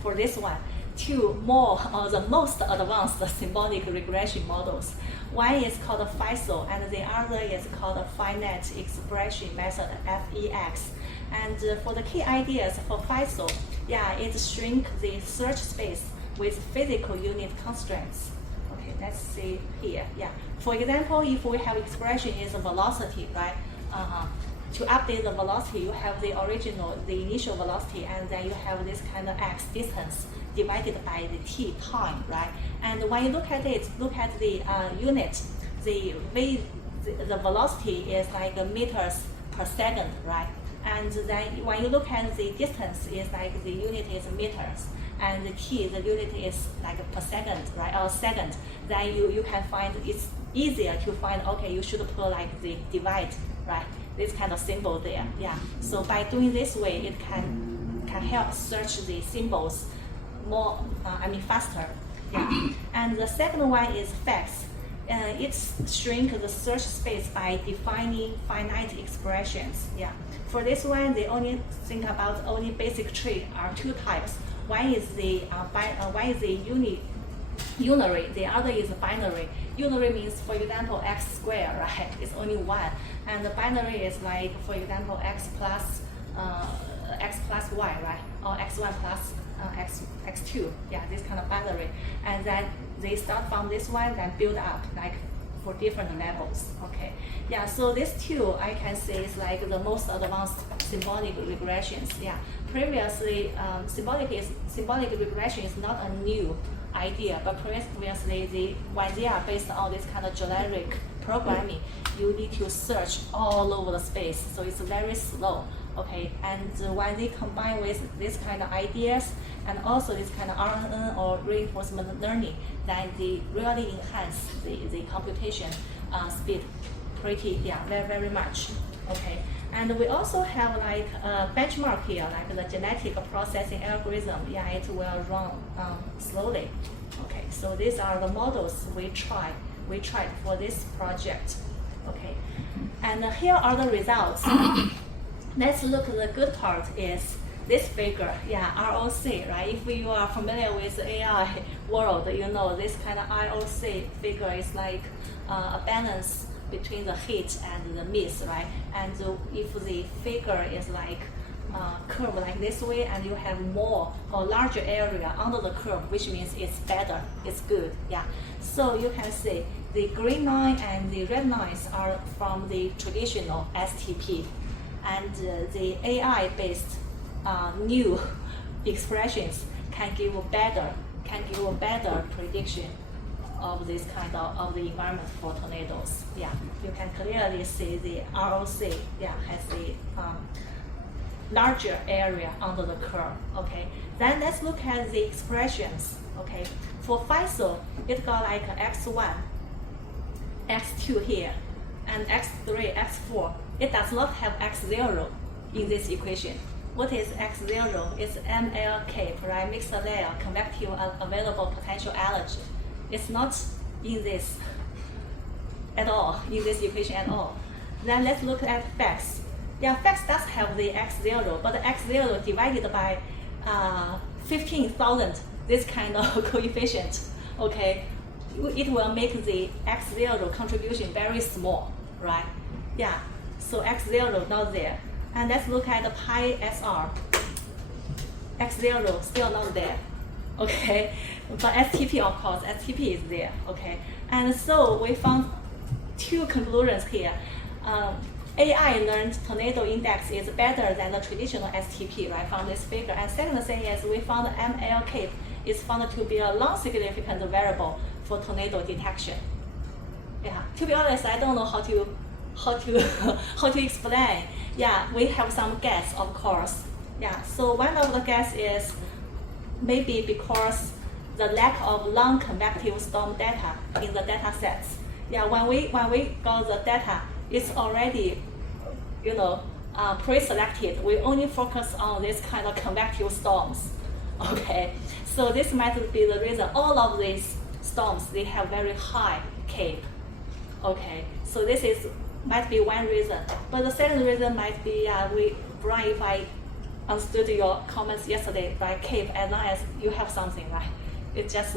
for this one, 2 more or the most advanced symbolic regression models. One is called FISO, and the other is called finite expression method, FEX. And for the key ideas for FISO, yeah, it shrink the search space with physical unit constraints. Okay, let's see here. Yeah, for example, if we have expression is velocity, right? To update the velocity, you have the initial velocity, and then you have this kind of x distance divided by the t time, right? And when you look at it, look at the unit, the velocity is like meters per second, right? And then when you look at the distance, it's like the unit is meters, and the t, the unit is like per second, right, or second. Then you can find it's easier to find. Okay, you should put like the divide, right? This kind of symbol there, yeah. So by doing this way, it can help search the symbols more, faster. Yeah. And the second one is FEX. It shrinks the search space by defining finite expressions. Yeah. For this one, they only think about only basic tree are 2 types. One is the unary, the other is binary. Unary means, for example, x squared, right? It's only 1, and the binary is like, for example, x plus y, right? Or x1 plus x2. Yeah, this kind of binary. And then they start from this one, then build up like for different levels. Okay. Yeah. So these 2 I can say is like the most advanced symbolic regressions. Yeah. Previously, symbolic regression is not a new idea, but previously when they are based on this kind of generic programming, you need to search all over the space, so it's very slow. Okay, and when they combine with this kind of ideas and also this kind of RNN or reinforcement learning, then they really enhance the computation speed pretty, very, very much. Okay, and we also have like a benchmark here, like the genetic processing algorithm. Yeah, it will run slowly. Okay, so these are the models we tried for this project. Okay, and here are the results. Let's look at the good part is this figure, ROC, right? If you are familiar with the AI world, you know this kind of ROC figure is like a balance between the hit and the miss, right? And if the figure is like curve like this way, and you have more or larger area under the curve, which means it's better, it's good, yeah. So you can see the green line and the red lines are from the traditional STP. And the AI-based new expressions can give a better prediction of this kind of the environment for tornadoes. Yeah, you can clearly see the ROC. Yeah, has the larger area under the curve. Okay, then let's look at the expressions. Okay, for FISO, it got like x1, x2 here, and x3, x4. It does not have x0 in this equation. What is x0? It's MLK, prime mixed layer, convective available potential allergy. It's not in this at all, in this equation at all. Then let's look at FEX. Yeah, FEX does have the x0, but the x0 divided by 15,000, this kind of coefficient. Okay, it will make the x0 contribution very small, right? Yeah, so x0 not there. And let's look at the pi SR. x0 still not there, okay? But STP, of course, STP is there, okay? And so we found two conclusions here. AI learned tornado index is better than the traditional STP, right, from this figure. And second thing is we found ML cape is found to be a non-significant variable for tornado detection. Yeah, to be honest, I don't know how to explain. Yeah, we have some guess, of course. Yeah, so one of the guess is maybe because the lack of long convective storm data in the data sets. Yeah, when we got the data, it's already, pre-selected. We only focus on this kind of convective storms. Okay, so this might be the reason all of these storms, they have very high cape. Okay, so this might be one reason. But the second reason might be, Brian, if I understood your comments yesterday, by cape, as long as you have something, right? It's just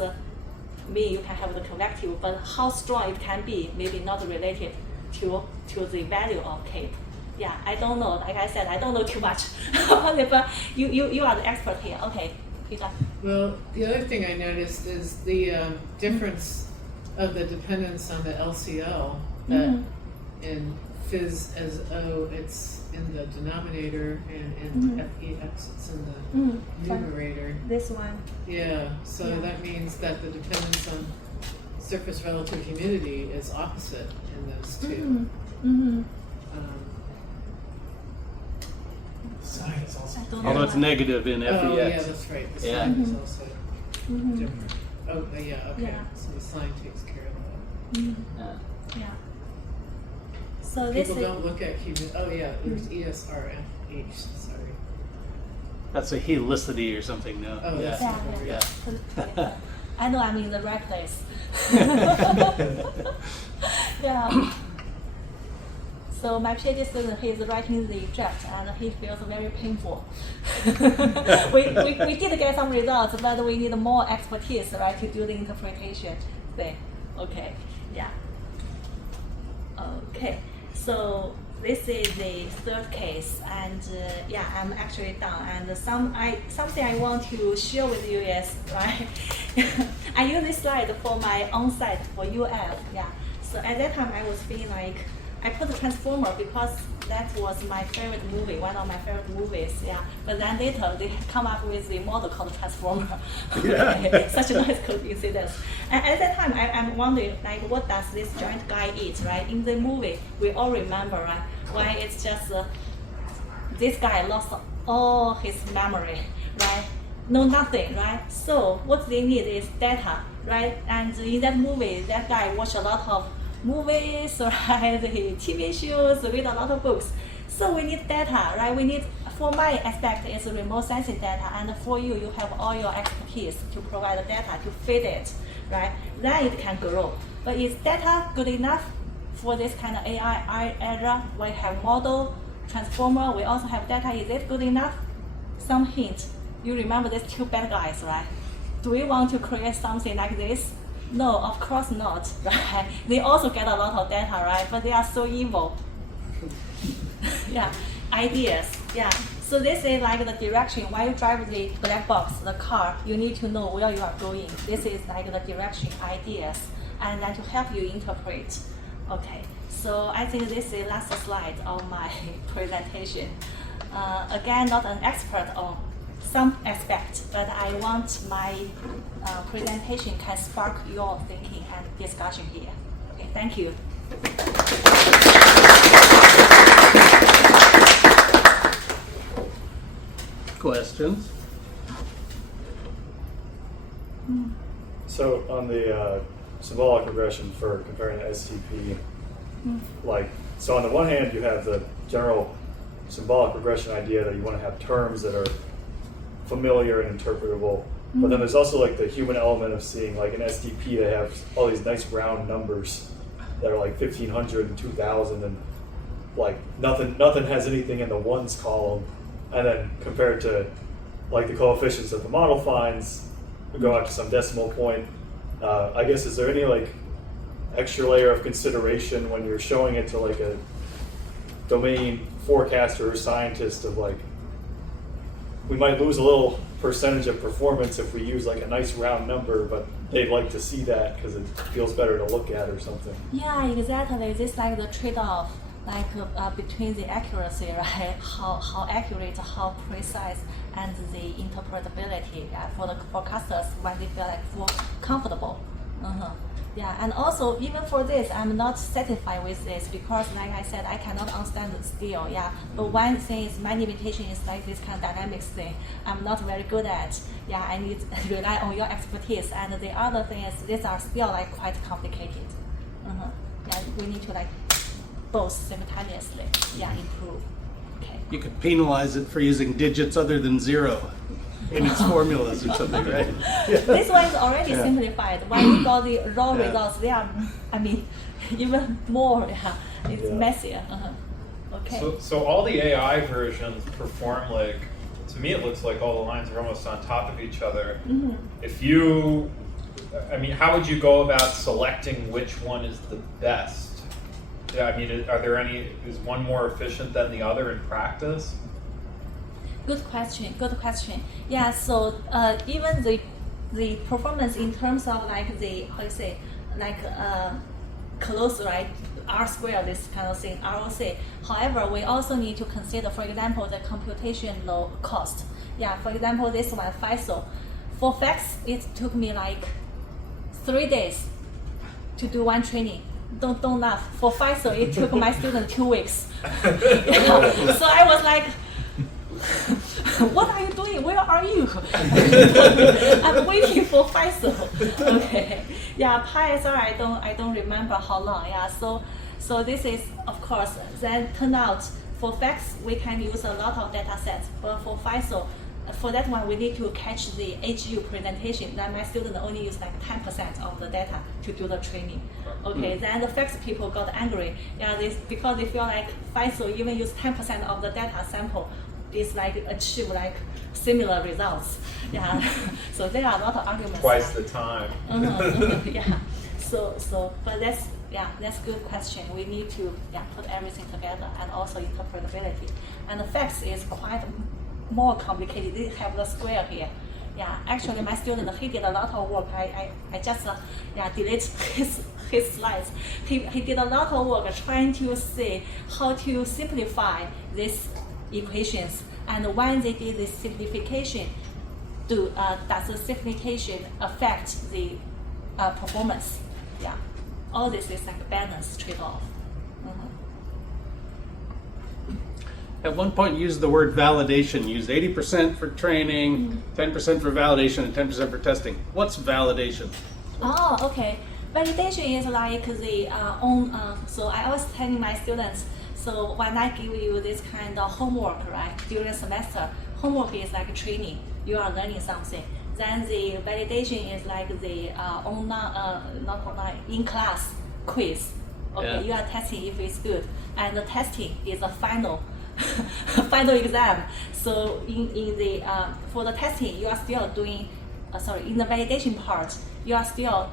mean you can have the convective, but how strong it can be, maybe not related to the value of cape. Yeah, I don't know. Like I said, I don't know too much about it, but you are the expert here. Okay, Peter. Well, the other thing I noticed is the difference of the dependence on the LCL. That in phys as O, it's in the denominator, and in FEX, it's in the numerator. This one. Yeah, so Yeah. that means that the dependence on surface relative humidity is opposite in those two. Sign is also I don't know. Although it's negative in FEX. Oh, yeah, that's right. The Yeah. sign is also different. Oh, yeah, okay. Yeah. So the sign takes care of that. Yeah. So this People is don't look at humidity. Oh, yeah, there's ESRFH, sorry. That's a helicity or something now. Oh, yeah. that's Yeah, not yeah. I know I'm in the right place. Yeah. So my PhD student, he's writing the draft, and he feels very painful. we did get some results, but we need more expertise, right, to do the interpretation thing. Okay, yeah. Okay, so this is the third case, and yeah, I'm actually done. And something I want to share with you is, right, I use this slide for my on-site for UF, yeah. So at that time, I was feeling like I put the Transformer because that was my favorite movie, one of my favorite movies, yeah. But then later they come up with the model called Transformer. Okay, such a nice coincidence. And at that time, I'm wondering, like, what does this giant guy eat, right? In the movie, we all remember, right? Why it's just this guy lost all his memory, right? No nothing, right? So what they need is data, right? And in that movie, that guy watched a lot of movies, right? The TV shows, read a lot of books. So we need data, right? We need, for my aspect, is remote sensing data, and for you, you have all your expertise to provide the data, to feed it, right? Then it can grow. But is data good enough for this kind of AI era? We have model, transformer, we also have data. Is it good enough? Some hint. You remember these two bad guys, right? Do we want to create something like this? No, of course not, right? They also get a lot of data, right? But they are so evil. Yeah, ideas, yeah. So this is like the direction. While you drive the black box, the car, you need to know where you are going. This is like the direction, ideas, and then to help you interpret. Okay, so I think this is the last slide of my presentation. Again, not an expert on some aspect, but I want my presentation can spark your thinking and discussion here. Okay, thank you. Questions? So on the symbolic regression for comparing the STP, so on the one hand you have the general symbolic regression idea that you want to have terms that are familiar and interpretable, but then there's also like the human element of seeing like an STP that have all these nice round numbers that are like 1500 and 2000, and like nothing has anything in the ones column, and then compared to like the coefficients that the model finds, we go out to some decimal point, I guess, is there any like extra layer of consideration when you're showing it to like a domain forecaster or scientist of like, we might lose a little percentage of performance if we use like a nice round number, but they'd like to see that because it feels better to look at or something. Yeah, exactly. This is like the trade-off, like between the accuracy, right? How accurate, how precise, and the interpretability for the forecasters when they feel like feel comfortable. Yeah, and also even for this, I'm not satisfied with this because, like I said, I cannot understand the scale. Yeah, but one thing is my limitation is like this kind of dynamics thing. I'm not very good at. Yeah, I need to rely on your expertise. And the other thing is these are still like quite complicated. Yeah, we need to like both simultaneously. Yeah, improve. Okay. You could penalize it for using digits other than 0 in its formulas or something, right? This one is already simplified. When you got the raw Yeah. results, they are, I mean, even more. Yeah, it's messier. Okay. So all the AI versions perform like, to me it looks like all the lines are almost on top of each other. If you, I mean, how would you go about selecting which one is the best? Yeah, I mean, are there any, is one more efficient than the other in practice? Good question. Good question. Yeah. So even the performance in terms of like the how you say like close, right, R square, this kind of thing, ROC. However, we also need to consider, for example, the computational cost. Yeah. For example, this one FISO. For FACS, it took me like 3 days to do one training. Don't laugh. For FISO, it took my student 2 weeks. Yeah. So I was like, what are you doing? Where are you? I'm waiting for FISO. Okay. Yeah, PySR, I don't remember how long. Yeah. So this is, of course, then turned out for FACS we can use a lot of data sets, but for FISO, for that one we need to catch the HU presentation. Then my student only use like 10% of the data to do the training. Okay, then the FACS people got angry. Yeah, because they feel like FISO even use 10% of the data sample is like achieve like similar results. Yeah, so there are a lot of arguments. Twice the time. Yeah. So, but that's good question. We need to put everything together and also interpretability. And the facts is quite more complicated. They have the square here. Yeah, actually my student, he did a lot of work. I just delete his slides. He did a lot of work trying to see how to simplify these equations, and when they did this simplification, does the simplification affect the performance? Yeah, all this is like a balance trade-off. At one point, you used the word validation. You used 80% for training, 10% for validation, and 10% for testing. What's validation? Oh, okay. Validation is like the so I always telling my students, so when I give you this kind of homework, right, during the semester, homework is like training. You are learning something. Then the validation is like the not online, in-class quiz. Okay, you are testing if it's good. And the testing is a final final exam. So in the for the testing, you are still doing, in the validation part, you are still,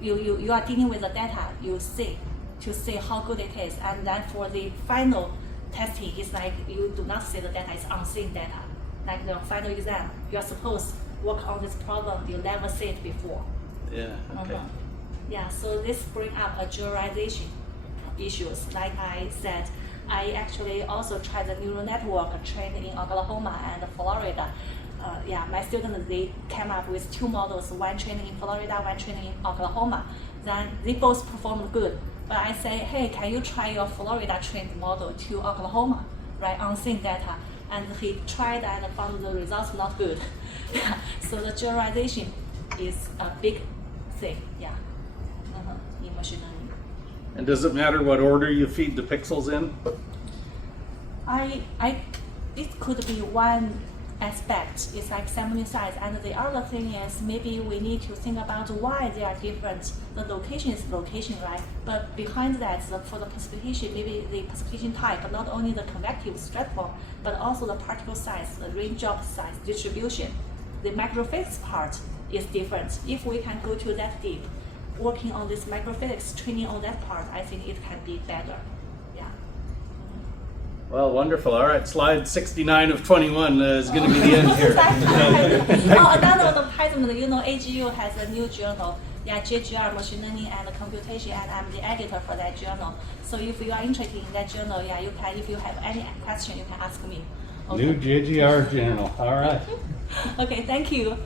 you are dealing with the data you see to see how good it is. And then for the final testing, it's like you do not see the data, it's unseen data. Like the final exam, you are supposed to work on this problem, you never see it before. Yeah, okay. Yeah, so this brings up a generalization issues. Like I said, I actually also tried the neural network trained in Oklahoma and Florida. My students, they came up with 2 models, one trained in Florida, one trained in Oklahoma. Then they both performed good. But I say, hey, can you try your Florida trained model to Oklahoma, right, unseen data? And he tried and found the results not good. So the generalization is a big thing, in machine learning. And does it matter what order you feed the pixels in? It could be one aspect. It's like sampling size, and the other thing is maybe we need to think about why they are different. The location is location, right? But behind that, for the precipitation, maybe the precipitation type, not only the convective stratiform, but also the particle size, the range of size, distribution. The microphysics part is different. If we can go to that deep, working on this microphysics, training on that part, I think it can be better. Yeah. Well, wonderful. All right, slide 69 of 21 is going to be the end here. Another advertisement, AGU has a new journal. Yeah, JGR, Machine Learning and Computation, and I'm the editor for that journal. So if you are interested in that journal, yeah, you can. If you have any question, you can ask me. Okay. New JGR journal. All right. Okay, thank you.